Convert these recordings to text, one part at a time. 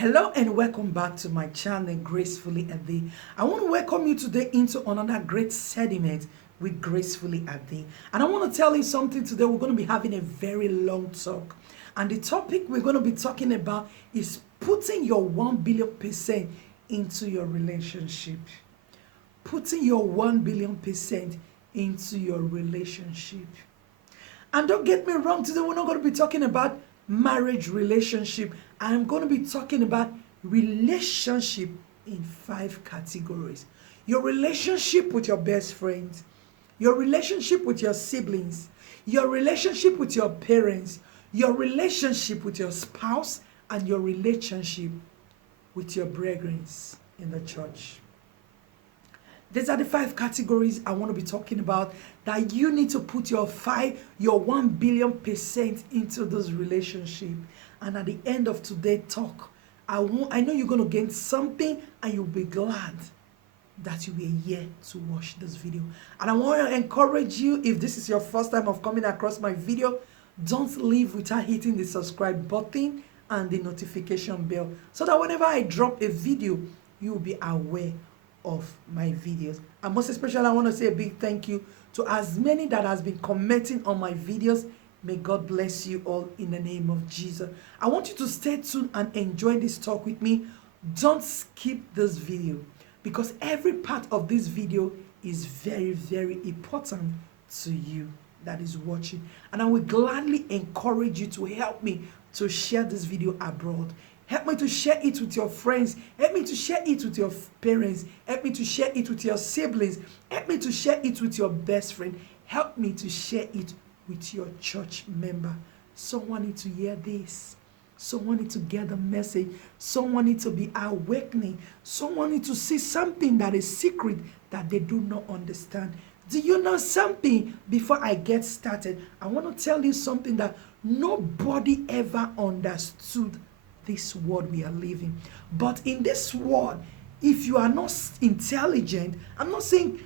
Hello and welcome back to my channel, Gracefully Ade. I want to welcome you today into another great segment with Gracefully Ade. And I want to tell you something today. We're going to be having a very long talk. And the topic we're going to be talking about is putting your 1 billion% into your relationship. Putting your 1 billion% into your relationship. And don't get me wrong, today we're not going to be talking about marriage relationship. I'm going to be talking about relationship in 5 categories. Your relationship with your best friends, your relationship with your siblings, your relationship with your parents, your relationship with your spouse, and your relationship with your brethren in the church. These are the 5 categories I want to be talking about that you need to put your 1 billion% into this relationship. And at the end of today's talk, I know you're going to gain something and you'll be glad that you were here to watch this video. And I want to encourage you, if this is your first time of coming across my video, don't leave without hitting the subscribe button and the notification bell so that whenever I drop a video, you'll be aware of my videos. And most especially, I want to say a big thank you to as many that has been commenting on my videos. May God bless you all in the name of Jesus. I want you to stay tuned and enjoy this talk with me. Don't skip this video because every part of this video is very, very important to you that is watching. And I will gladly encourage you to help me to share this video abroad. Help me to share it with your friends. Help me to share it with your parents. Help me to share it with your siblings. Help me to share it with your best friend. Help me to share it with your church member. Someone needs to hear this. Someone needs to get the message. Someone needs to be awakening. Someone needs to see something that is secret that they do not understand. Do you know something? Before I get started, I want to tell you something that nobody ever understood this world we are living. But in this world, if you are not intelligent, I'm not saying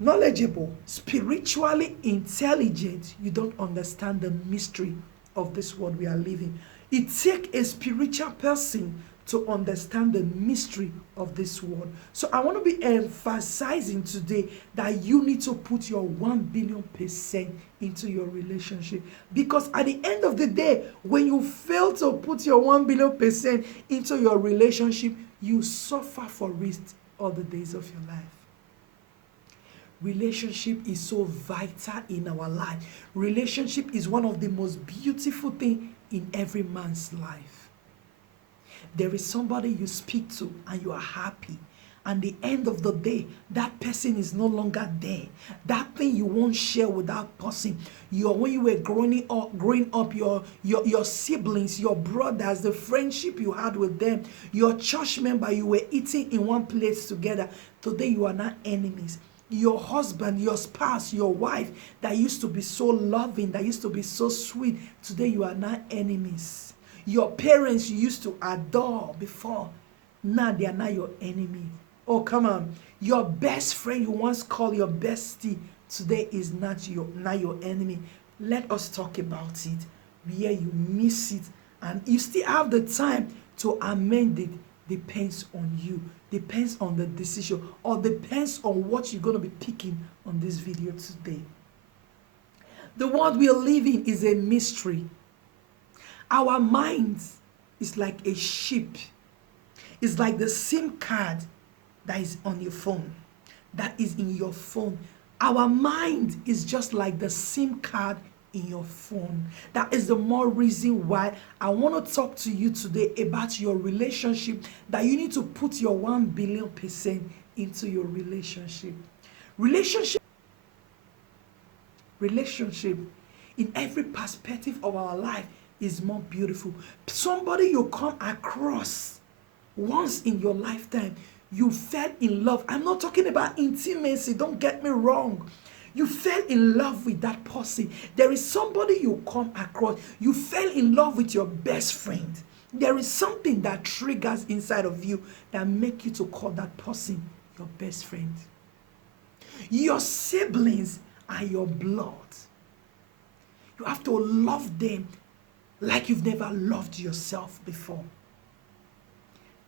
knowledgeable, spiritually intelligent, you don't understand the mystery of this world we are living. It takes a spiritual person to understand the mystery of this world. So I want to be emphasizing today that you need to put your 1 billion% into your relationship. Because at the end of the day, when you fail to put your 1 billion% into your relationship, you suffer for it all the days of your life. Relationship is so vital in our life. Relationship is one of the most beautiful things in every man's life. There is somebody you speak to and you are happy. And the end of the day, that person is no longer there. That thing you won't share with that person. When you were growing up, your siblings, your brothers, the friendship you had with them, your church member, you were eating in one place together. Today you are not enemies. Your husband, your spouse, your wife that used to be so loving, that used to be so sweet, today you are not enemies. Your parents you used to adore before, now they are not your enemy. Oh, come on. Your best friend you once called your bestie, today is not your enemy. Let us talk about it. Where you miss it and you still have the time to amend it depends on you. Depends on the decision or depends on what you're going to be picking on this video today. The world we are living is a mystery. Our minds is like a ship. It's like the SIM card that is on your phone, that is in your phone. Our mind is just like the SIM card in your phone. That is the more reason why I want to talk to you today about your relationship, that you need to put your 1 billion% into your relationship. Relationship in every perspective of our life is more beautiful. Somebody you come across once in your lifetime, you fell in love. I'm not talking about intimacy, don't get me wrong. You fell in love with that person. There is somebody you come across. You fell in love with your best friend. There is something that triggers inside of you that make you to call that person your best friend. Your siblings are your blood. You have to love them like you've never loved yourself before.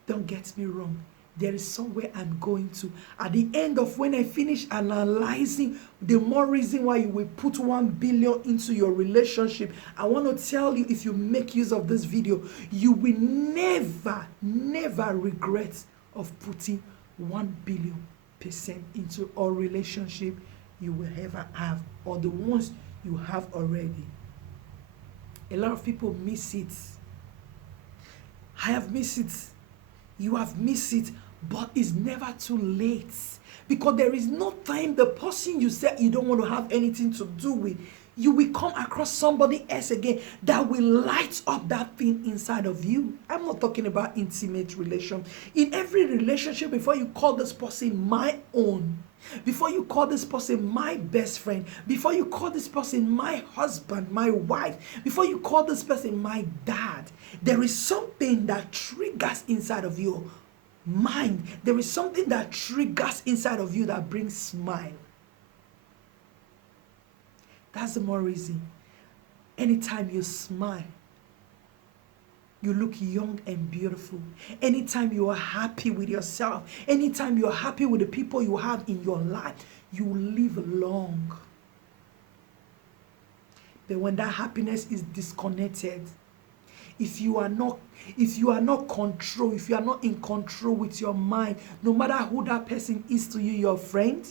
Don't get me wrong. There is somewhere I'm going to. At the end of when I finish analyzing the more reason why you will put 1 billion into your relationship, I want to tell you, if you make use of this video, you will never, never regret of putting 1 billion% into a relationship you will ever have, or the ones you have already. A lot of people miss it. I have missed it. You have missed it. But it's never too late, because there is no time the person you said you don't want to have anything to do with, you will come across somebody else again that will light up that thing inside of you. I'm not talking about intimate relation. In every relationship, before you call this person my own, before you call this person my best friend, before you call this person my husband, my wife, before you call this person my dad, there is something that triggers inside of you. Mind, there is something that triggers inside of you that brings smile. That's the more reason. Anytime you smile, you look young and beautiful. Anytime you are happy with yourself, anytime you are happy with the people you have in your life, you live long. But when that happiness is disconnected, if you are not control, if you are not in control with your mind, no matter who that person is to you, your friend,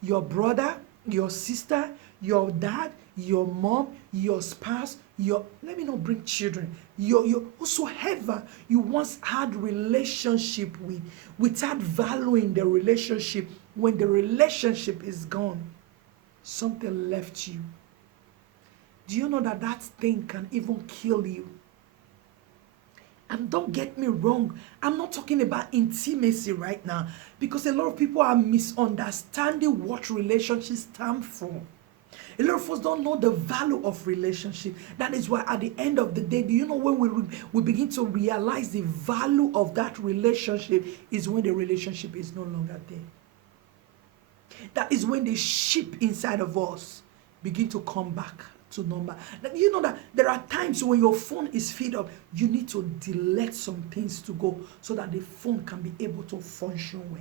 your brother, your sister, your dad, your mom, your spouse, let me not bring children, your whosoever you once had relationship with, without valuing the relationship, when the relationship is gone, something left you. Do you know that that thing can even kill you? And don't get me wrong, I'm not talking about intimacy right now, because a lot of people are misunderstanding what relationships stand for. A lot of us don't know the value of relationship. That is why at the end of the day, do you know when we begin to realize the value of that relationship is when the relationship is no longer there. That is when the sheep inside of us begin to come back to number. You know that there are times when your phone is filled up, you need to delete some things to go so that the phone can be able to function well.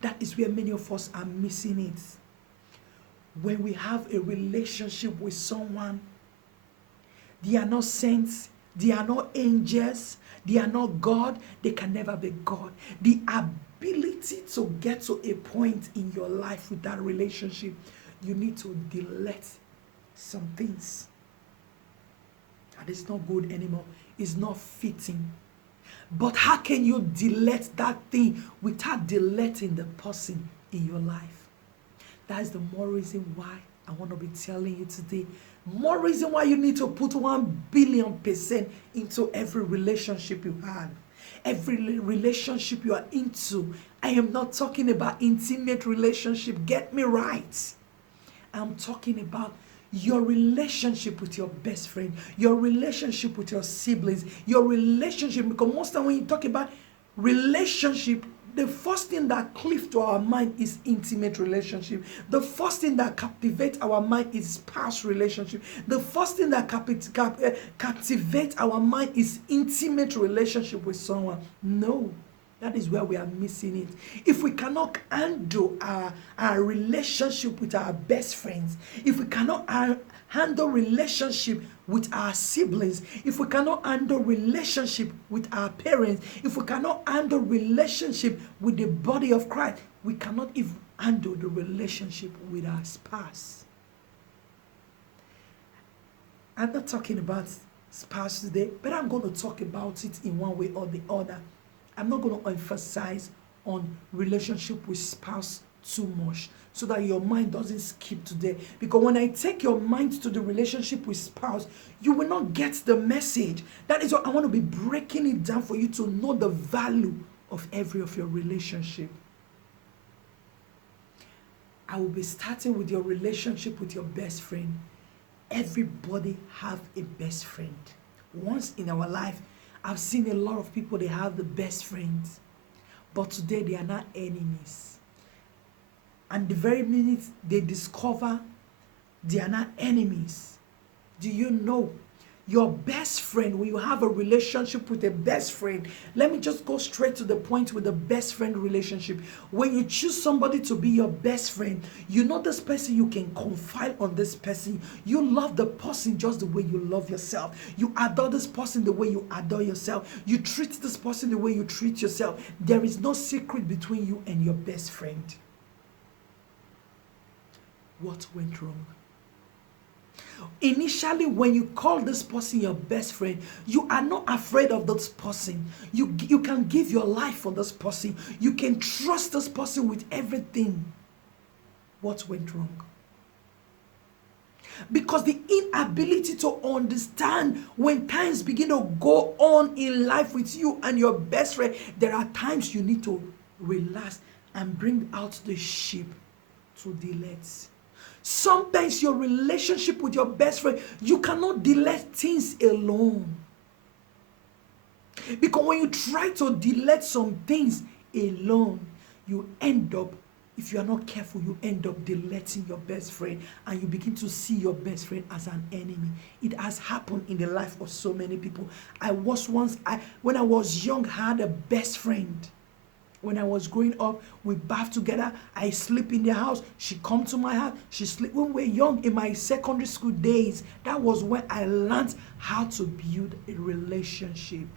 That is where many of us are missing it. When we have a relationship with someone, they are not saints, they are not angels, they are not God, they can never be God. The ability to get to a point in your life with that relationship, you need to delete some things. That is not good anymore. It's not fitting. But how can you delete that thing without deleting the person in your life? That is the more reason why I want to be telling you today. More reason why you need to put 1 billion% into every relationship you have. Every relationship you are into. I am not talking about intimate relationship. Get me right. I'm talking about your relationship with your best friend, your relationship with your siblings, your relationship, because most time when you talk about relationship, the first thing that cleaves to our mind is intimate relationship. The first thing that captivates our mind is spouse relationship. The first thing that captivates our mind is intimate relationship with someone. No. That is where we are missing it. If we cannot handle our relationship with our best friends, if we cannot handle relationship with our siblings, if we cannot handle relationship with our parents, if we cannot handle relationship with the body of Christ, we cannot even handle the relationship with our spouse. I'm not talking about spouse today, but I'm going to talk about it in one way or the other. I'm not going to emphasize on relationship with spouse too much so that your mind doesn't skip today. Because when I take your mind to the relationship with spouse, you will not get the message. That is why I want to be breaking it down for you to know the value of every of your relationship. I will be starting with your relationship with your best friend. Everybody have a best friend. Once in our life, I've seen a lot of people, they have the best friends, but today they are not enemies. And the very minute they discover they are not enemies, do you know Your best friend, when you have a relationship with a best friend, let me just go straight to the point with the best friend relationship. When you choose somebody to be your best friend, you know this person, you can confide on this person. You love the person just the way you love yourself. You adore this person the way you adore yourself. You treat this person the way you treat yourself. There is no secret between you and your best friend. What went wrong? Initially, when you call this person your best friend, you are not afraid of this person. You can give your life for this person. You can trust this person with everything. What went wrong? Because the inability to understand when times begin to go on in life with you and your best friend, there are times you need to relax and bring out the sheep to delete. Sometimes your relationship with your best friend, you cannot delete things alone. Because when you try to delete some things alone, you end up, if you are not careful, you end up deleting your best friend and you begin to see your best friend as an enemy. It has happened in the life of so many people. When I was young, I had a best friend. When I was growing up, we bathed together. I sleep in their house. She come to my house. She sleep. When we were young, in my secondary school days, that was when I learned how to build a relationship.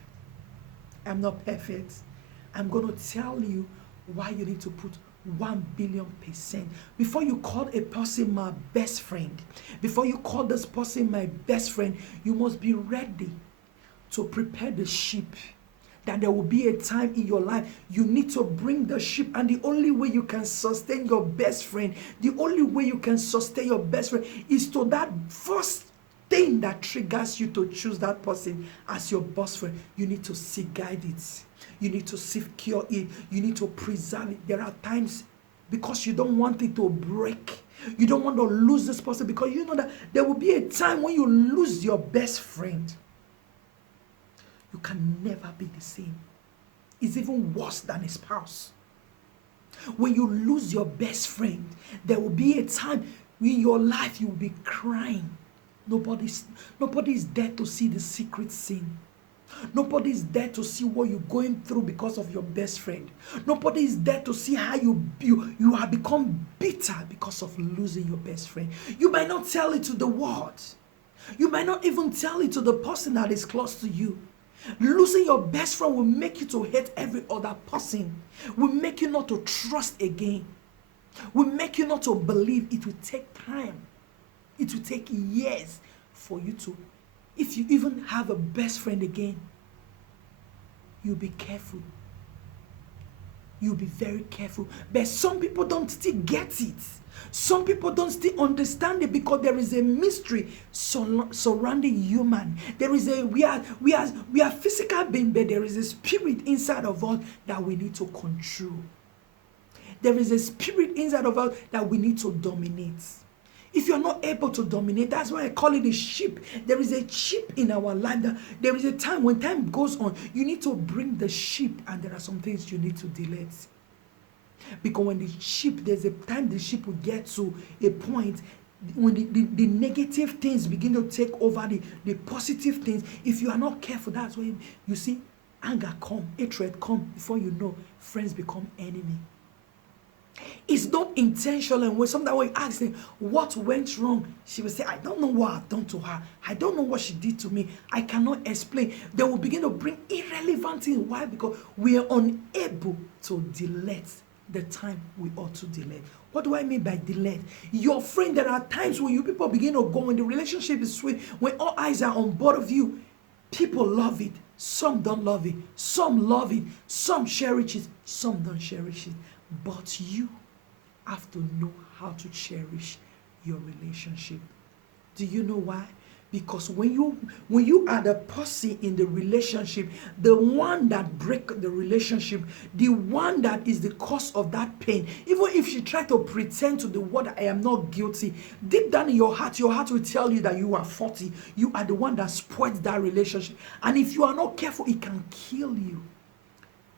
I'm not perfect. I'm going to tell you why you need to put 1,000,000,000%. Before you call a person my best friend, before you call this person my best friend, you must be ready to prepare the sheep. That there will be a time in your life you need to bring the sheep, and the only way you can sustain your best friend, the only way you can sustain your best friend is to that first thing that triggers you to choose that person as your best friend. You need to safeguard it. You need to secure it. You need to preserve it. There are times because you don't want it to break. You don't want to lose this person because you know that there will be a time when you lose your best friend. You can never be the same. It's even worse than a spouse. When you lose your best friend, there will be a time in your life you will be crying. Nobody's there to see the secret sin. Nobody is there to see what you're going through because of your best friend. Nobody is there to see how you have become bitter because of losing your best friend. You might not tell it to the world. You might not even tell it to the person that is close to you. Losing your best friend will make you to hate every other person. Will make you not to trust again. Will make you not to believe. It will take time. It will take years for you to, if you even have a best friend again, you'll be careful. You'll be very careful. But some people don't still get it. Some people don't still understand it because there is a mystery surrounding human. There is we are physical beings, but there is a spirit inside of us that we need to control. There is a spirit inside of us that we need to dominate. If you're not able to dominate, that's why I call it a sheep. There is a sheep in our life. There is a time when time goes on, you need to bring the sheep, and there are some things you need to delete. Because when there's a time the sheep will get to a point when the negative things begin to take over the positive things. If you are not careful, that's when you see anger come, hatred come. Before you know, friends become enemy. It's not intentional, and sometimes when you ask them what went wrong, she will say, I don't know what I've done to her. I don't know what she did to me. I cannot explain. They will begin to bring irrelevant things. Why? Because we are unable to delete the time we ought to delete. What do I mean by delete? Your friend, there are times when you people begin to go, when the relationship is sweet, when all eyes are on board of you, people love it. Some don't love it. Some love it. Some cherish it. Some don't cherish it. But you have to know how to cherish your relationship. Do you know why? Because when you are the person in the relationship, the one that breaks the relationship, the one that is the cause of that pain, even if she try to pretend to the world, I am not guilty, deep down in your heart will tell you that you are faulty. You are the one that spoiled that relationship. And if you are not careful, it can kill you.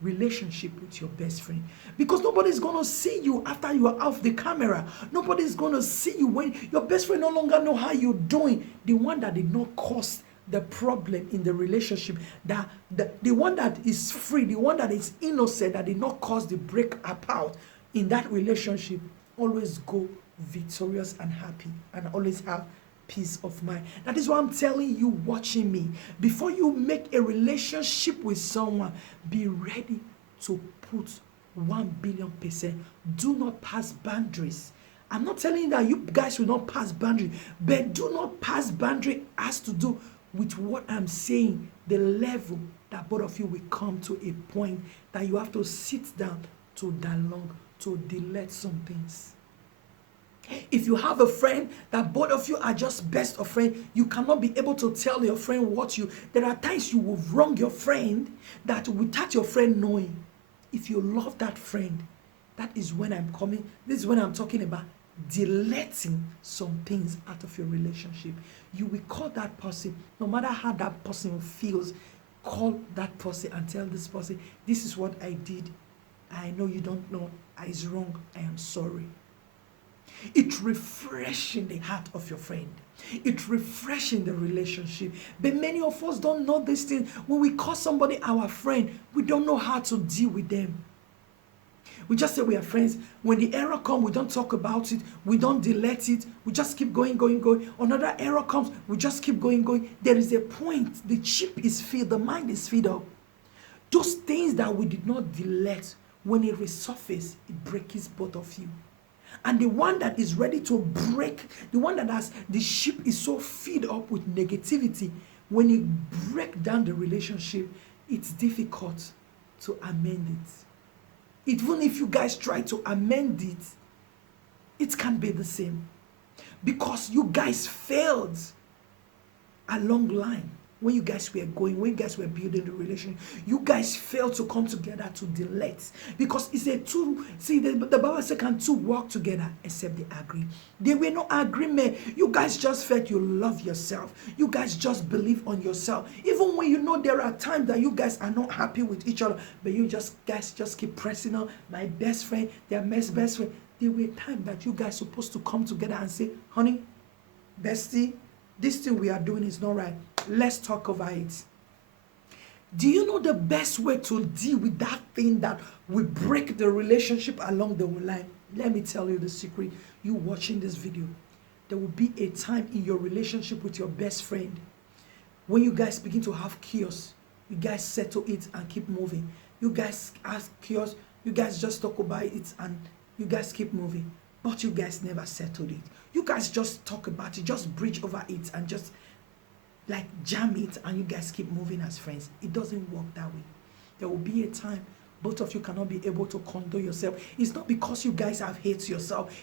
Relationship with your best friend, because nobody's going to see you after you are off the camera. Nobody's going to see you when your best friend no longer know how you're doing. The one that did not cause the problem in the relationship, that the one that is free, the one that is innocent, that did not cause the break apart in that relationship, always go victorious and happy and always have peace of mind. That is why I'm telling you, watching me, before you make a relationship with someone, be ready to put 1,000,000,000%. Do not pass boundaries. I'm not telling you that you guys will not pass boundary, but do not pass boundary has to do with what I'm saying, the level that both of you will come to a point that you have to sit down to dialogue, to delete some things. If you have a friend that both of you are just best of friend, you cannot be able to tell your friend what you, there are times you will wrong your friend that without your friend knowing. If you love that friend, that is when I'm coming, this is when I'm talking about deleting some things out of your relationship. You will call that person, no matter how that person feels, call that person and tell this person, this is what I did. I know you don't know, it's wrong, I am sorry. It's refreshing the heart of your friend. It's refreshing the relationship. But many of us don't know this thing. When we call somebody our friend, we don't know how to deal with them. We just say we are friends. When the error comes, we don't talk about it. We don't delete it. We just keep going. Another error comes, we just keep going. There is a point. The chip is filled. The mind is filled up. Those things that we did not delete, when it resurfaces, it breaks both of you. And the one that is ready to break, the one that has, the ship is so filled up with negativity, when it breaks down the relationship, it's difficult to amend it. Even if you guys try to amend it, it can't be the same. Because you guys failed along the line. When you guys were going, when you guys were building the relationship, you guys failed to come together to delete. Because it's a two, see, the Bible says, can two walk together except they agree? There were no agreement. You guys just felt you love yourself. You guys just believe on yourself. Even when you know there are times that you guys are not happy with each other, but you guys just keep pressing on, my best friend, their best friend. There were times that you guys supposed to come together and say, honey, bestie, this thing we are doing is not right. Let's talk about it. Do you know the best way to deal with that thing that will break the relationship along the line? Let me tell you the secret. You watching this video, there will be a time in your relationship with your best friend when you guys begin to have chaos. You guys settle it and keep moving. You guys ask chaos. You guys just talk about it and you guys keep moving. But you guys never settled it. You guys just talk about it, just bridge over it and just like jam it, and you guys keep moving as friends. It doesn't work that way. There will be a time both of you cannot be able to condole yourself. It's not because you guys have hate yourself.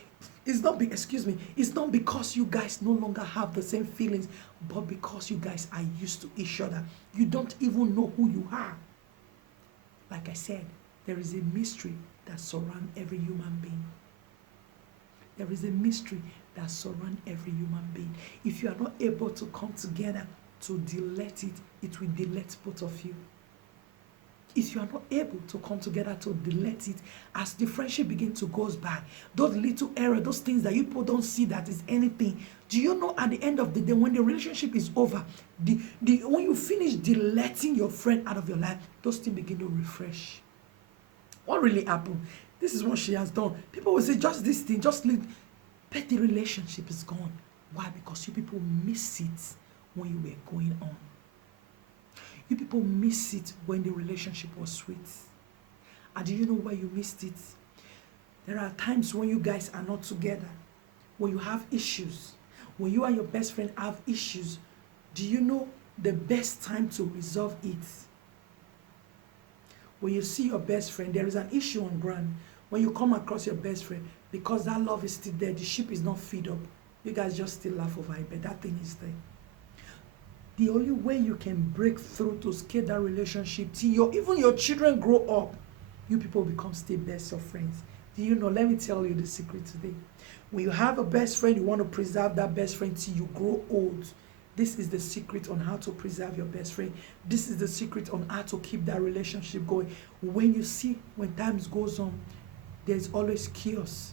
It's not because you guys no longer have the same feelings, but because you guys are used to each other. You don't even know who you are. Like I said, there is a mystery that surrounds every human being. There is a mystery that surrounds every human being. If you are not able to come together to delete it, it will delete both of you. If you are not able to come together to delete it, as the friendship begins to go back, those little errors, those things that you people don't see that is anything, do you know at the end of the day, when the relationship is over, when you finish deleting your friend out of your life, those things begin to refresh. What really happened? This is what she has done. People will say, just this thing, just leave. But the relationship is gone. Why? Because you people miss it when you were going on. You people miss it when the relationship was sweet. And do you know why you missed it? There are times when you guys are not together, when you have issues, when you and your best friend have issues. Do you know the best time to resolve it? When you see your best friend, there is an issue on ground. When you come across your best friend, because that love is still there, the ship is not filled up, you guys just still laugh over it, but that thing is there. The only way you can break through to scale that relationship till even your children grow up, you people become still best of friends. Do you know? Let me tell you the secret today. When you have a best friend, you want to preserve that best friend till you grow old. This is the secret on how to preserve your best friend. This is the secret on how to keep that relationship going. When you see, when times goes on, there's always chaos.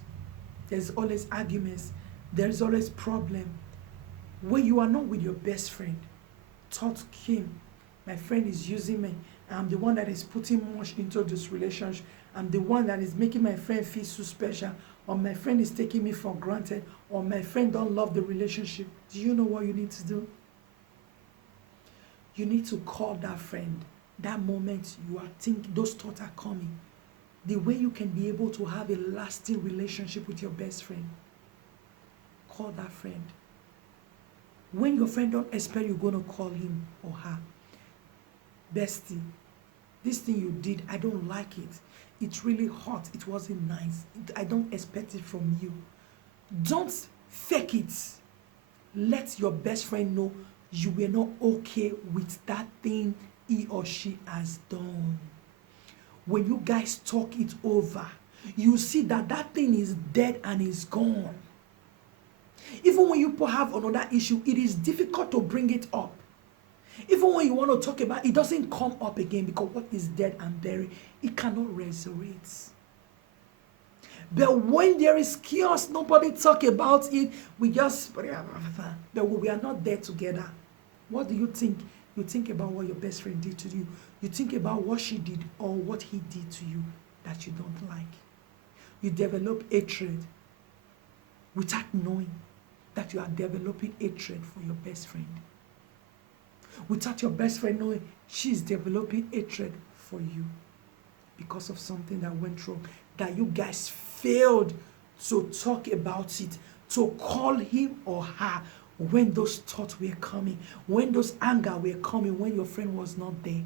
There's always arguments. There's always problem. When you are not with your best friend, thought came, my friend is using me. I'm the one that is putting much into this relationship. I'm the one that is making my friend feel so special, or my friend is taking me for granted, or my friend don't love the relationship. Do you know what you need to do? You need to call that friend. That moment you are thinking, those thoughts are coming. The way you can be able to have a lasting relationship with your best friend, call that friend. When your friend don't expect you're going to call him or her, bestie, this thing you did, I don't like it. It's really hot. It wasn't nice. I don't expect it from you. Don't fake it. Let your best friend know you were not okay with that thing he or she has done. When you guys talk it over, you see that that thing is dead and is gone. Even when you have another issue, it is difficult to bring it up. Even when you want to talk about it, it doesn't come up again, because what is dead and buried, it cannot resurrect. But when there is chaos, nobody talk about it. We just, but we are not there together. What do you think? You think about what your best friend did to you. You think about what she did or what he did to you that you don't like. You develop hatred without knowing that you are developing hatred for your best friend. Without your best friend knowing, she's developing hatred for you because of something that went wrong, that you guys failed to talk about it, to call him or her when those thoughts were coming, when those anger were coming, when your friend was not there.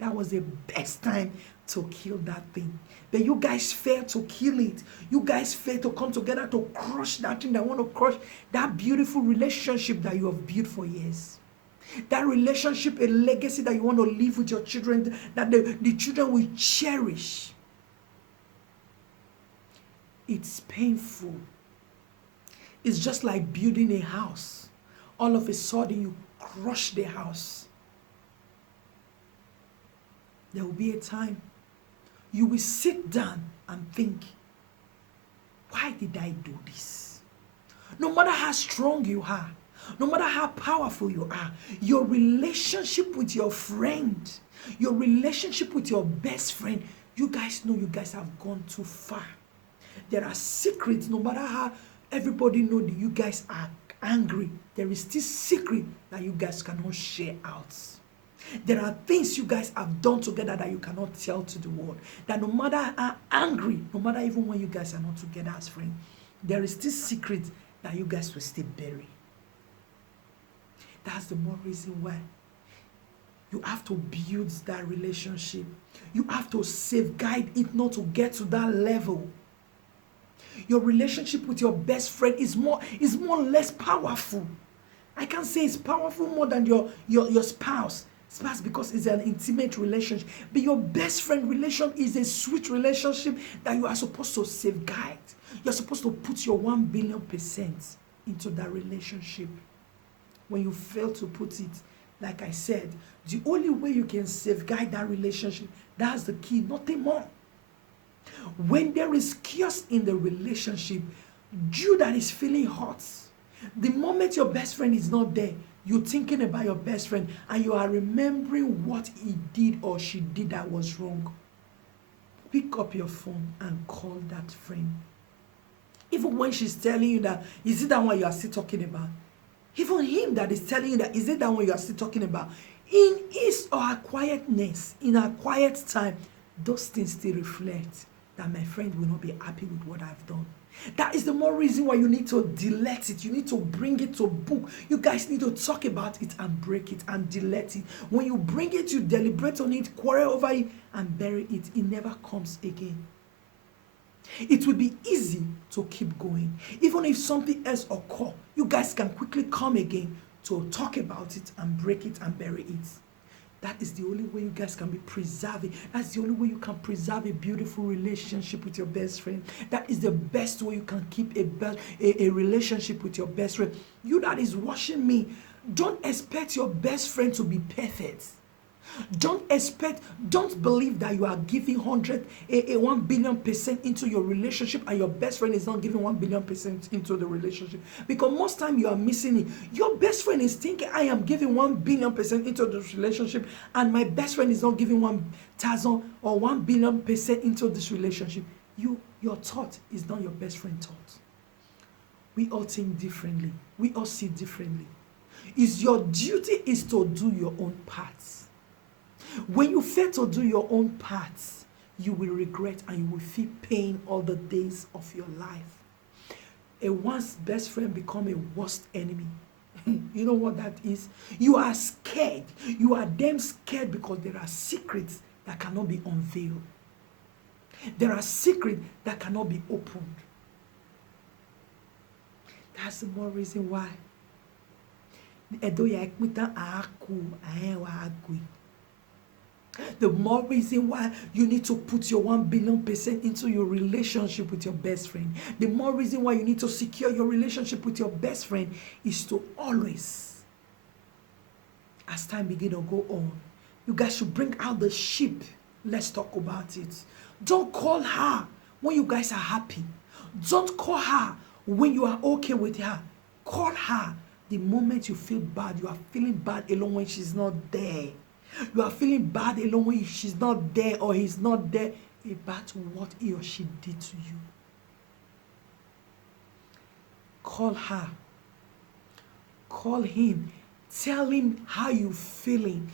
That was the best time to kill that thing. But you guys failed to kill it. You guys failed to come together to crush that thing that want to crush that beautiful relationship that you have built for years. That relationship, a legacy that you want to leave with your children, that the children will cherish. It's painful. It's just like building a house. All of a sudden, you crush the house. There will be a time you will sit down and think, why did I do this? No matter how strong you are, no matter how powerful you are, your relationship with your friend, your relationship with your best friend, you guys know you guys have gone too far. There are secrets, no matter how everybody know that you guys are angry, there is still secret that you guys cannot share out. There are things you guys have done together that you cannot tell to the world. That no matter how angry, no matter even when you guys are not together as friends, there is still secret that you guys will still bury. That's the more reason why you have to build that relationship. You have to safeguard it not to get to that level. Your relationship with your best friend is more or less powerful. I can't say it's powerful more than your spouse. Spouse, because it's an intimate relationship. But your best friend relation is a sweet relationship that you are supposed to safeguard. You're supposed to put your 1,000,000,000% into that relationship. When you fail to put it, like I said, the only way you can safeguard that relationship, that's the key, nothing more. When there is chaos in the relationship, you that is feeling hot, the moment your best friend is not there, you're thinking about your best friend and you are remembering what he did or she did that was wrong. Pick up your phone and call that friend. Even when she's telling you that, is it that one you are still talking about? Even him that is telling you that, is it that one you are still talking about? In his or her quietness, in her quiet time, those things still reflect that my friend will not be happy with what I've done. That is the more reason why you need to delete it. You need to bring it to book. You guys need to talk about it and break it and delete it. When you bring it, you deliberate on it, quarrel over it, and bury it. It never comes again. It will be easy to keep going. Even if something else occurs, you guys can quickly come again to talk about it and break it and bury it. That is the only way you guys can be preserving. That's the only way you can preserve a beautiful relationship with your best friend. That is the best way you can keep a relationship with your best friend. You that is watching me, don't expect your best friend to be perfect. Don't believe that you are giving 1 billion% into your relationship and your best friend is not giving 1 billion% into the relationship. Because most time you are missing it. Your best friend is thinking, I am giving 1 billion% into this relationship, and my best friend is not giving 1,000 or 1 billion% into this relationship. Your thought is not your best friend's thought. We all think differently. We all see differently. Your duty is to do your own parts. When you fail to do your own parts, you will regret and you will feel pain all the days of your life. A once best friend become a worst enemy. You know what that is? You are scared. You are damn scared because there are secrets that cannot be unveiled. There are secrets that cannot be opened. That's the more reason why. The more reason why you need to put your 1 billion% into your relationship with your best friend. The more reason why you need to secure your relationship with your best friend is to always, as time begin to go on, you guys should bring out the sheep. Let's talk about it. Don't call her when you guys are happy. Don't call her when you are okay with her. Call her the moment you feel bad. You are feeling bad alone when she's not there. You are feeling bad alone when she's not there or he's not there about what he or she did to you. Call her. Call him. Tell him how you're feeling.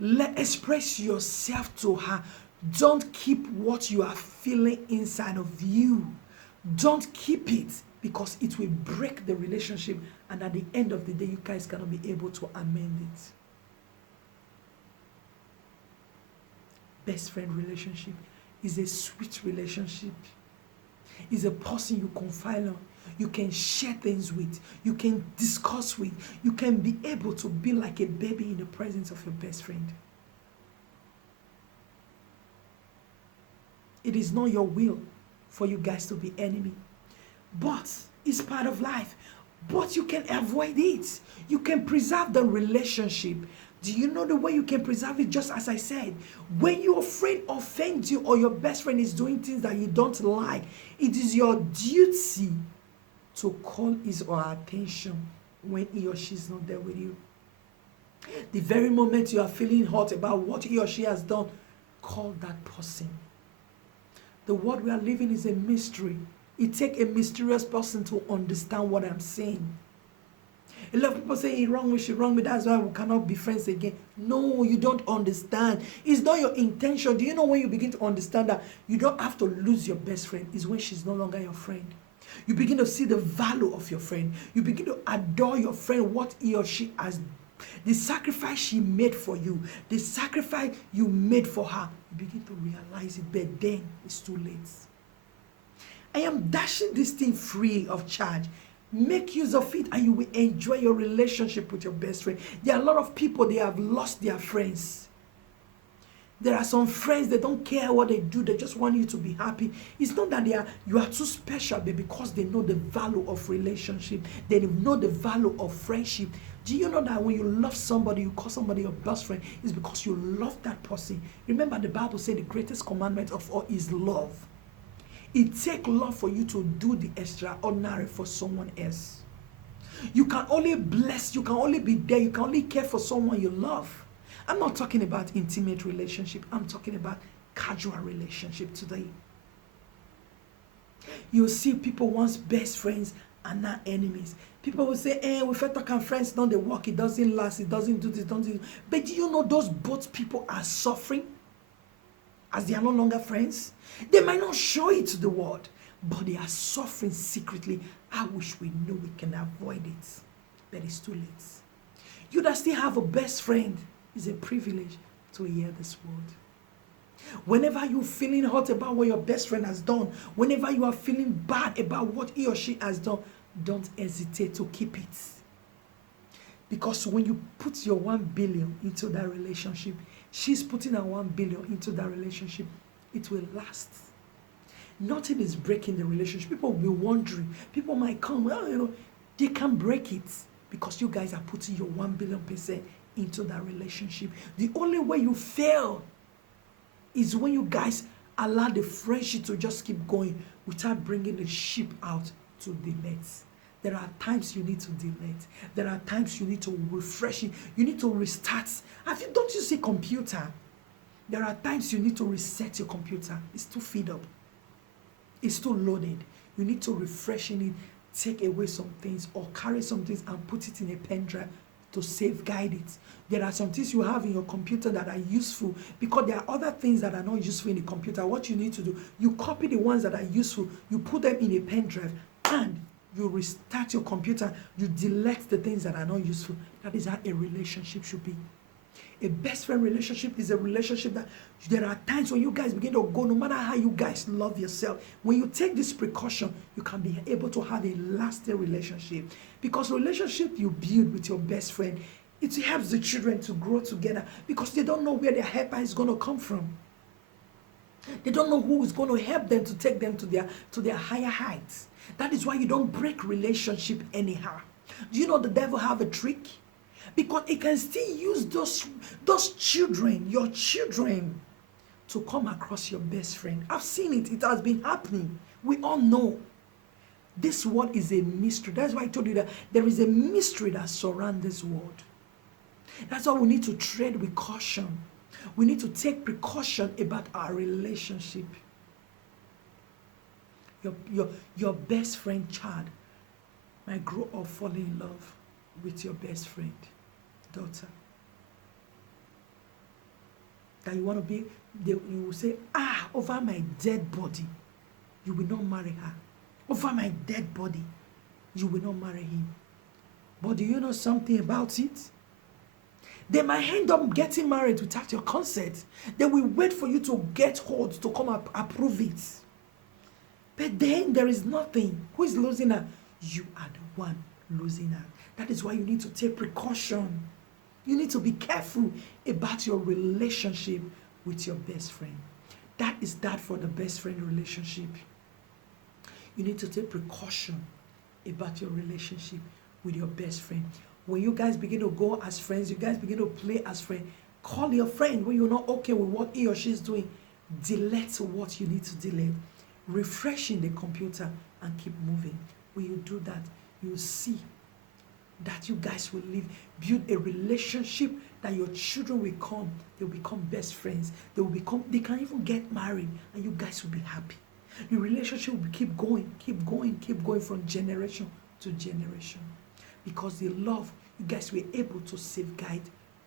Express yourself to her. Don't keep what you are feeling inside of you. Don't keep it, because it will break the relationship, and at the end of the day, you guys cannot be able to amend it. Best friend relationship is a sweet relationship. It's a person you confide on, you can share things with, you can discuss with, you can be able to be like a baby in the presence of your best friend. It is not your will for you guys to be enemy, but it's part of life. But you can avoid it. You can preserve the relationship. Do you know the way you can preserve it? Just as I said, when your friend offends you or your best friend is doing things that you don't like, it is your duty to call his or her attention when he or she is not there with you. The very moment you are feeling hot about what he or she has done, call that person. The world we are living is a mystery. It takes a mysterious person to understand what I'm saying. A lot of people say he wrong me, she wrong me, that's why we cannot be friends again. No, you don't understand. It's not your intention. Do you know when you begin to understand that you don't have to lose your best friend is when she's no longer your friend. You begin to see the value of your friend. You begin to adore your friend, what he or she has, the sacrifice she made for you, the sacrifice you made for her. You begin to realize it, but then it's too late. I am dashing this thing free of charge. Make use of it and you will enjoy your relationship with your best friend. There are a lot of people, they have lost their friends. There are some friends, they don't care what they do. They just want you to be happy. It's not that you are too special, but because they know the value of relationship. They know the value of friendship. Do you know that when you love somebody, you call somebody your best friend, it's because you love that person. Remember the Bible said the greatest commandment of all is love. It takes love for you to do the extraordinary for someone else. You can only bless, you can only be there, you can only care for someone you love. I'm not talking about intimate relationship. I'm talking about casual relationship today. You see people once best friends and now enemies. People will say, we first talk and friends, don't they work, it doesn't last, it doesn't do this, don't do this. But do you know those both people are suffering as they are no longer friends? They might not show it to the world, but they are suffering secretly. I wish we knew we can avoid it, but it's too late. You that still have a best friend, is a privilege to hear this word. Whenever you're feeling hot about what your best friend has done, whenever you are feeling bad about what he or she has done, don't hesitate to keep it. Because when you put your 1 billion into that relationship, she's putting her 1 billion into that relationship, it will last. Nothing is breaking the relationship. People will be wondering. People might come, well, they can't break it because you guys are putting your 1 billion% into that relationship. The only way you fail is when you guys allow the friendship to just keep going without bringing the ship out to delete. There are times you need to delete. There are times you need to refresh it. You need to restart. Don't you see computer? There are times you need to reset your computer. It's too filled up. It's too loaded. You need to refresh in it, take away some things or carry some things and put it in a pen drive to safeguard it. There are some things you have in your computer that are useful because there are other things that are not useful in the computer. What you need to do, you copy the ones that are useful, you put them in a pen drive, and you restart your computer, you delete the things that are not useful. That is how a relationship should be. A best friend relationship is a relationship that there are times when you guys begin to go, no matter how you guys love yourself, when you take this precaution, you can be able to have a lasting relationship. Because relationship you build with your best friend, it helps the children to grow together because they don't know where their helper is going to come from. They don't know who is going to help them to take them to their higher heights. That is why you don't break relationship anyhow. Do you know the devil have a trick? Because it can still use those children, your children, to come across your best friend. I've seen it. It has been happening. We all know. This world is a mystery. That's why I told you that there is a mystery that surrounds this world. That's why we need to tread with caution. We need to take precaution about our relationship. Your best friend child might grow up falling in love with your best friend daughter. That you want to be, you will say, over my dead body, you will not marry her. Over my dead body, you will not marry him. But do you know something about it? They might end up getting married without your consent. They will wait for you to get hold to come up approve it. But then there is nothing. Who is losing her? You are the one losing her. That is why you need to take precaution. You need to be careful about your relationship with your best friend. That is that for the best friend relationship. You need to take precaution about your relationship with your best friend. When you guys begin to go as friends, you guys begin to play as friends, call your friend when you're not okay with what he or she is doing. Delete what you need to delete. Refreshing the computer and keep moving. When you do that, you'll see that you guys will build a relationship that your children will come. They'll become best friends. They can even get married and you guys will be happy. The relationship will keep going from generation to generation. Because the love, you guys were able to safeguard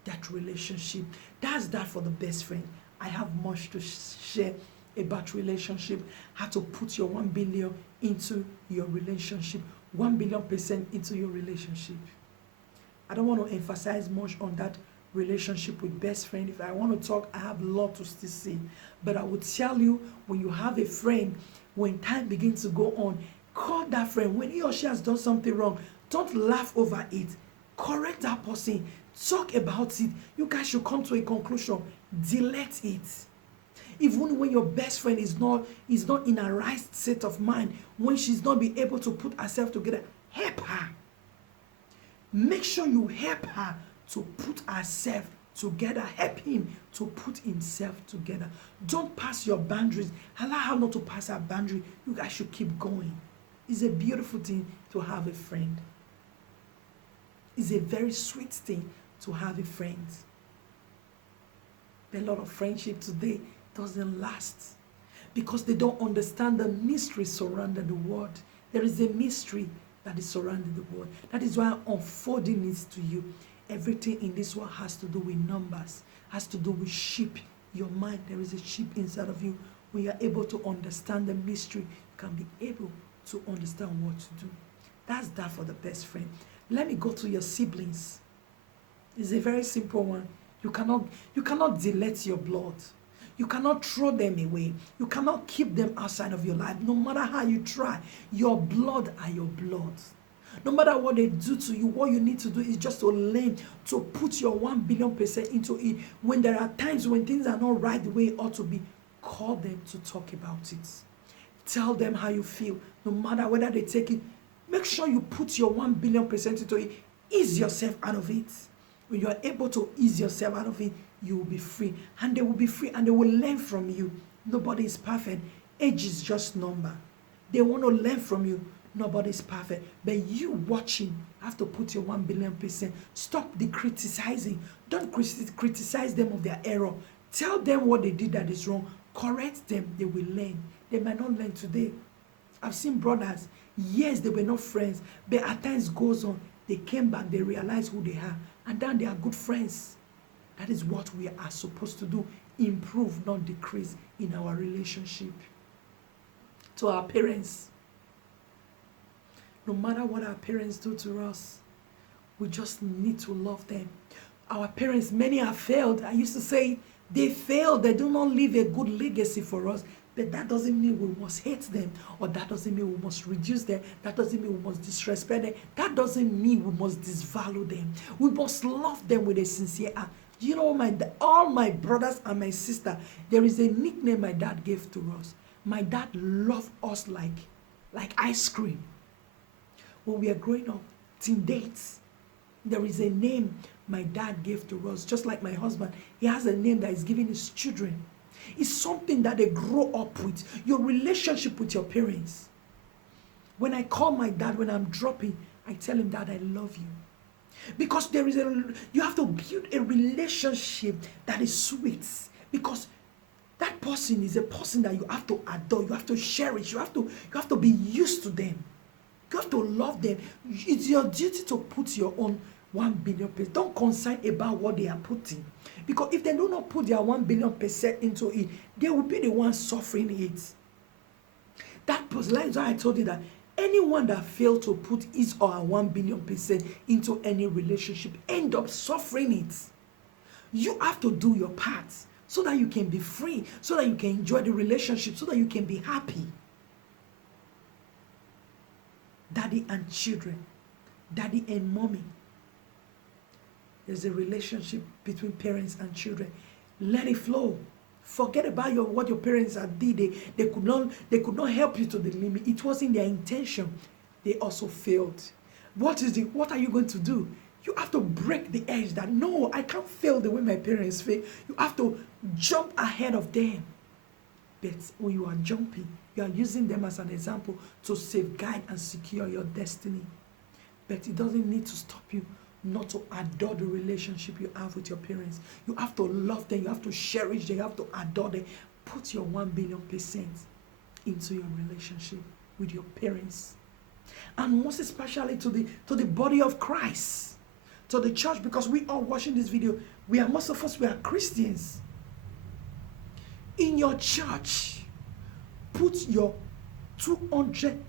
that relationship. That's that for the best friend. I have much to share about relationship, how to put your 1 billion into your relationship, 1 billion% into your relationship. I don't want to emphasize much on that relationship with best friend. If I want to talk, I have a lot to still say. But I would tell you, when you have a friend, when time begins to go on, call that friend. When he or she has done something wrong, don't laugh over it. Correct that person. Talk about it. You guys should come to a conclusion. Delete it. Even when your best friend is not in a right state of mind, when she's not be able to put herself together, help her. Make sure you help her to put herself together. Help him to put himself together. Don't pass your boundaries. Allow her not to pass her boundary. You guys should keep going. It's a beautiful thing to have a friend. It's a very sweet thing to have a friend. A lot of friendship today doesn't last because they don't understand the mystery surrounding the world. There is a mystery that is surrounding the world. That is why I'm unfolding this to you. Everything in this world has to do with numbers, has to do with sheep. Your mind, there is a sheep inside of you. When you are able to understand the mystery, you can be able to understand what to do. That's that for the best friend. Let me go to your siblings. It's a very simple one. You cannot delete your blood. You cannot throw them away. You cannot keep them outside of your life. No matter how you try, your blood are your blood. No matter what they do to you, what you need to do is just to learn to put your 1 billion% into it. When there are times when things are not right the way it ought to be, call them to talk about it. Tell them how you feel. No matter whether they take it, make sure you put your 1 billion% into it. Ease yourself out of it. When you are able to ease yourself out of it, you will be free. And they will be free and they will learn from you. Nobody is perfect. Age is just number. They want to learn from you. Nobody is perfect. But you watching have to put your 1,000,000,000%. Stop the criticizing. Don't criticize them of their error. Tell them what they did that is wrong. Correct them. They will learn. They might not learn today. I've seen brothers, yes, they were not friends, but as time goes on, they came back, they realized who they are, and then they are good friends. That is what we are supposed to do. Improve, not decrease in our relationship. To our parents, no matter what our parents do to us, we just need to love them. Our parents, many have failed. I used to say they failed. They do not leave a good legacy for us. But that doesn't mean we must hate them, or that doesn't mean we must reduce them. That doesn't mean we must disrespect them. That doesn't mean we must disvalue them. We must love them with a sincere heart. You know, all my brothers and my sister, there is a nickname my dad gave to us. My dad loved us like ice cream. When we are growing up, teen dates, there is a name my dad gave to us. Just like my husband, he has a name that he's giving his children. It's something that they grow up with. Your relationship with your parents. When I call my dad, when I'm dropping, I tell him, Dad, I love you. Because you have to build a relationship that is sweet. Because that person is a person that you have to adore, you have to cherish, you have to be used to them. You have to love them. It's your duty to put your own 1,000,000,000%. Don't concern about what they are putting. Because if they do not put their 1,000,000,000% into it, they will be the ones suffering it. That person, like I told you that anyone that fails to put his or her 1,000,000,000% into any relationship end up suffering it. You have to do your part so that you can be free, so that you can enjoy the relationship, so that you can be happy. Daddy and children, daddy and mommy. There's a relationship between parents and children. Let it flow. Forget about what your parents did. They could not help you to the limit. It wasn't their intention. They also failed. What are you going to do? You have to break the edge that no, I can't fail the way my parents fail. You have to jump ahead of them. But when you are jumping, you are using them as an example to safeguard and secure your destiny. But it doesn't need to stop you not to adore the relationship you have with your parents. You have to love them, you have to cherish them, you have to adore them. Put your 1,000,000,000% into your relationship with your parents. And most especially to the body of Christ, to the church, because we are watching this video. Most of us, we are Christians. In your church, put your 200,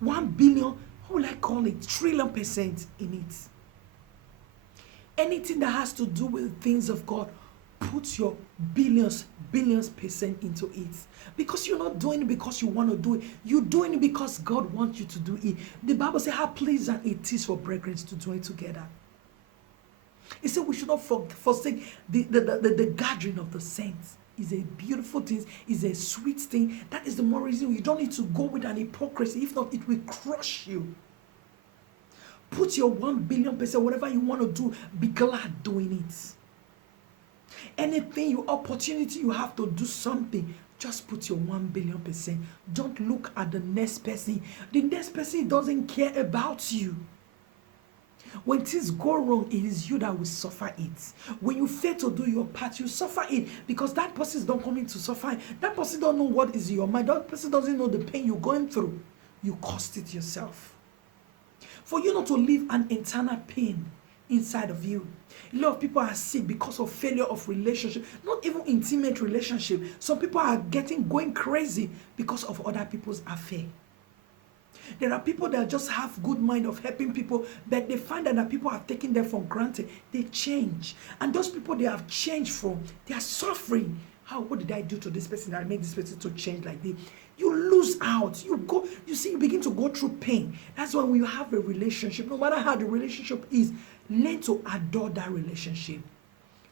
1 billion, how will I call it, trillion% in it. Anything that has to do with things of God, put your billions % into it. Because you're not doing it because you want to do it. You're doing it because God wants you to do it. The Bible says how pleasant it is for brethren to do it together. It said we should not forsake the gathering of the saints. It's a beautiful thing. It's a sweet thing. That is the more reason you don't need to go with an hypocrisy. If not, it will crush you. Put your 1,000,000,000%, whatever you want to do, be glad doing it. Anything, opportunity you have to do something, just put your 1,000,000,000%. Don't look at the next person. The next person doesn't care about you. When things go wrong, it is you that will suffer it. When you fail to do your part, you suffer it because that person is not coming to suffer. That person don't know what is in your mind. That person doesn't know the pain you're going through. You caused it yourself. For you not to live an internal pain inside of you. A lot of people are sick because of failure of relationship, not even intimate relationship. Some people are going crazy because of other people's affair. There are people that just have good mind of helping people, but they find that people have taken them for granted. They change. And those people they have changed from, they are suffering. What did I do to this person that made this person to change like this? You lose out. You begin to go through pain. That's why when you have a relationship, no matter how the relationship is, learn to adore that relationship.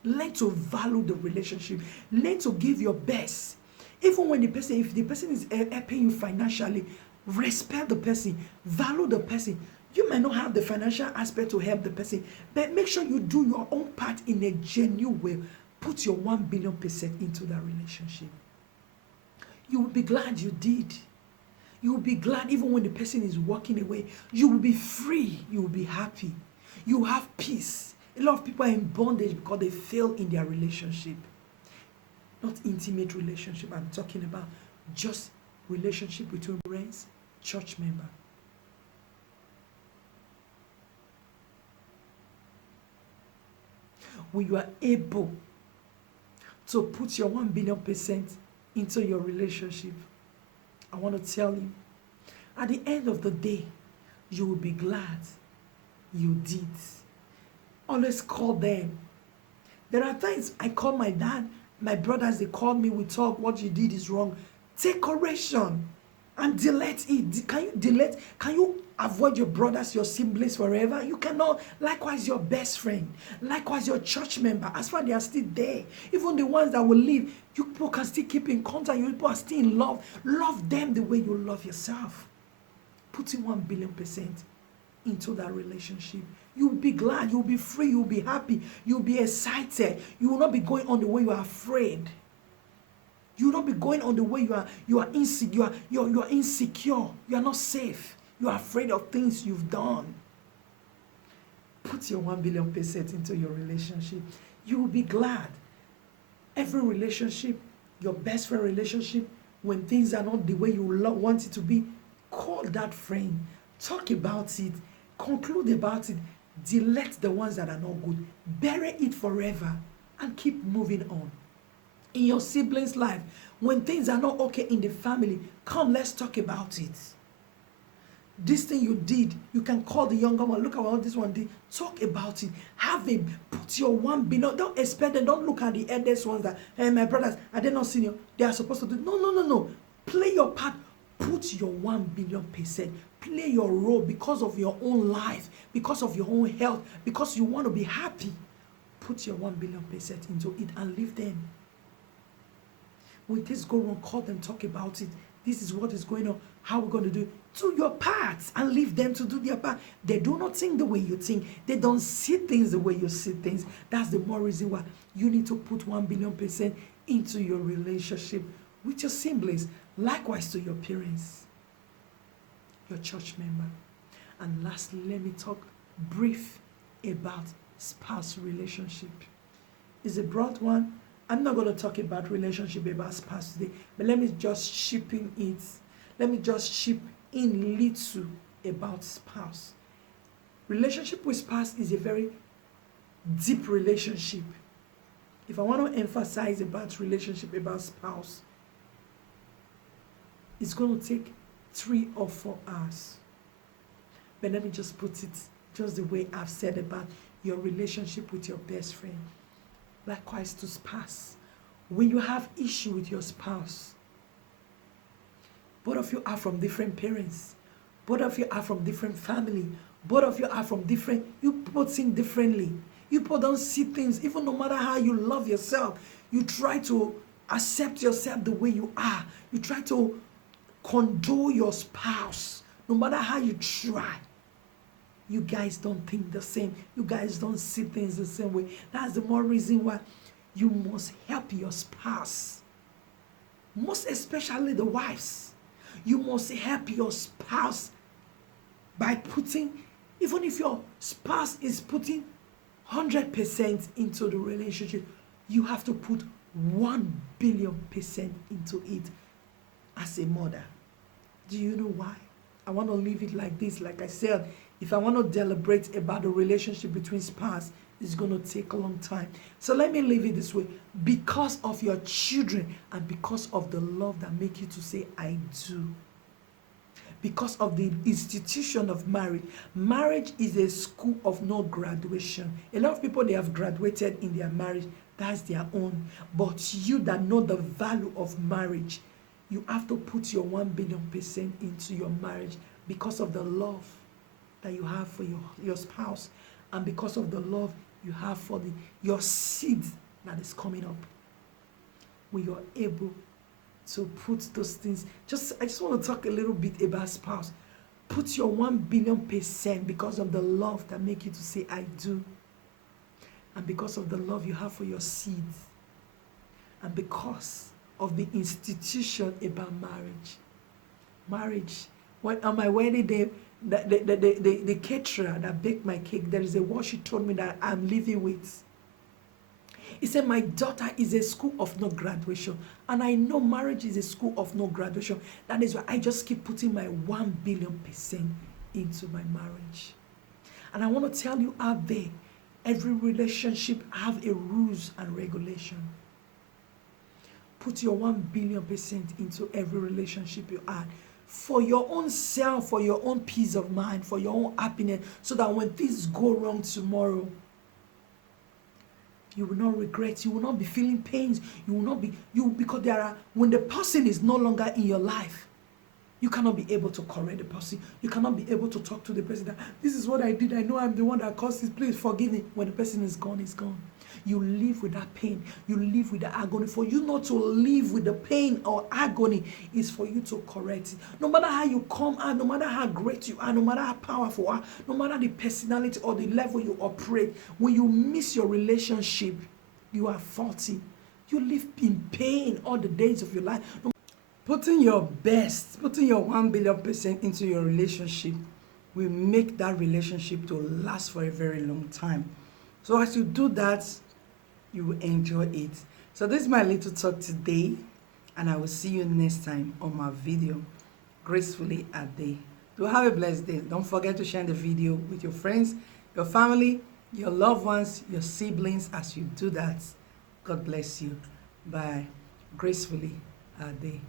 Learn to value the relationship. Learn to give your best. Even when if the person is helping you financially, respect the person, value the person. You might not have the financial aspect to help the person, but make sure you do your own part in a genuine way. Put your 1,000,000,000% into that relationship. You will be glad you did. You will be glad even when the person is walking away. You will be free. You will be happy. You will have peace. A lot of people are in bondage because they fail in their relationship. Not intimate relationship I'm talking about. Just relationship between friends, church member. When you are able to put your 1,000,000,000% into your relationship, I want to tell you, at the end of the day, you will be glad you did. Always call them. There are times I call my dad, my brothers, they call me, we talk, what you did is wrong. Take correction and delete it. Can you delete? Can you avoid your brothers, your siblings forever? You cannot. Likewise, your best friend. Likewise, your church member. As far as they are still there. Even the ones that will leave, you people can still keep in contact. You people are still in love. Love them the way you love yourself. Putting 1,000,000,000% into that relationship. You'll be glad. You'll be free. You'll be happy. You'll be excited. You will not be going on the way you are afraid. You will not be going on the way you are insecure. You are insecure. You are not safe. You are afraid of things you've done. Put your 1,000,000,000% into your relationship. You will be glad. Every relationship, your best friend relationship, when things are not the way you want it to be, call that friend. Talk about it. Conclude about it. Delete the ones that are not good. Bury it forever and keep moving on. In your siblings' life, when things are not okay in the family, come, let's talk about it. This thing you did, you can call the younger one, look at what this one did, talk about it. Have him put your 1,000,000,000. Don't expect them, don't look at the eldest ones that, hey, my brothers, are they not senior? They are supposed to do. No. Play your part. Put your 1,000,000,000%. Play your role because of your own life, because of your own health, because you want to be happy. Put your 1,000,000,000% into it and leave them. When this go wrong, call them, talk about it. This is what is going on. How we're going to do it. Do your part and leave them to do their part. They do not think the way you think. They don't see things the way you see things. That's the more reason why you need to put 1,000,000,000% into your relationship with your siblings. Likewise to your parents, your church member. And lastly, let me talk brief about spouse relationship. It's a broad one. I'm not going to talk about relationship about spouse today, but let me just chip in little about spouse. Relationship with spouse is a very deep relationship. If I want to emphasize about relationship about spouse, it's going to take 3 or 4 hours. But let me just put it just the way I've said about your relationship with your best friend. Likewise to spouse. When you have issue with your spouse, both of you are from different parents. Both of you are from different family. Both of you are from different, you people think differently. You people don't see things, even no matter how you love yourself, you try to accept yourself the way you are. You try to condole your spouse, no matter how you try. You guys don't think the same. You guys don't see things the same way. That's the more reason why you must help your spouse. Most especially the wives. You must help your spouse by putting, even if your spouse is putting 100% into the relationship, you have to put 1,000,000,000% into it as a mother. Do you know why? I want to leave it like this. Like I said, if I want to deliberate about the relationship between spouse, it's going to take a long time. So let me leave it this way. Because of your children and because of the love that make you to say, I do. Because of the institution of marriage. Marriage is a school of no graduation. A lot of people, they have graduated in their marriage. That's their own. But you that know the value of marriage, you have to put your 1,000,000,000% into your marriage because of the love that you have for your spouse and because of the love you have for your seed that is coming up. When you're able to put those things, I just want to talk a little bit about spouse. Put your 1,000,000,000% because of the love that make you to say I do, and because of the love you have for your seeds, and because of the institution about marriage. Marriage. When on my wedding day, the caterer that baked my cake, there is a word she told me that I'm living with. He said, my daughter is a school of no graduation. And I know marriage is a school of no graduation. That is why I just keep putting my 1,000,000,000% into my marriage. And I want to tell you out there, every relationship have a rules and regulation. Put your 1,000,000,000% into every relationship you add. For your own self, for your own peace of mind, for your own happiness, so that when things go wrong tomorrow, you will not regret, you will not be feeling pains, you will not be, because when the person is no longer in your life, you cannot be able to correct the person, you cannot be able to talk to the person that, this is what I did, I know I'm the one that caused this, please forgive me. When the person is gone, it's gone. You live with that pain, you live with the agony. For you not to live with the pain or agony is for you to correct it. No matter how you come out, no matter how great you are, no matter how powerful you are, no matter the personality or the level you operate, when you miss your relationship, you are faulty. You live in pain all the days of your life. Putting your best, putting your 1,000,000,000% into your relationship will make that relationship to last for a very long time. So as you do that, you will enjoy it. So this is my little talk today, and I will see you next time on my video. Gracefully Ade. Do have a blessed day. Don't forget to share the video with your friends, your family, your loved ones, your siblings. As you do that, God bless you. Bye. Gracefully Ade.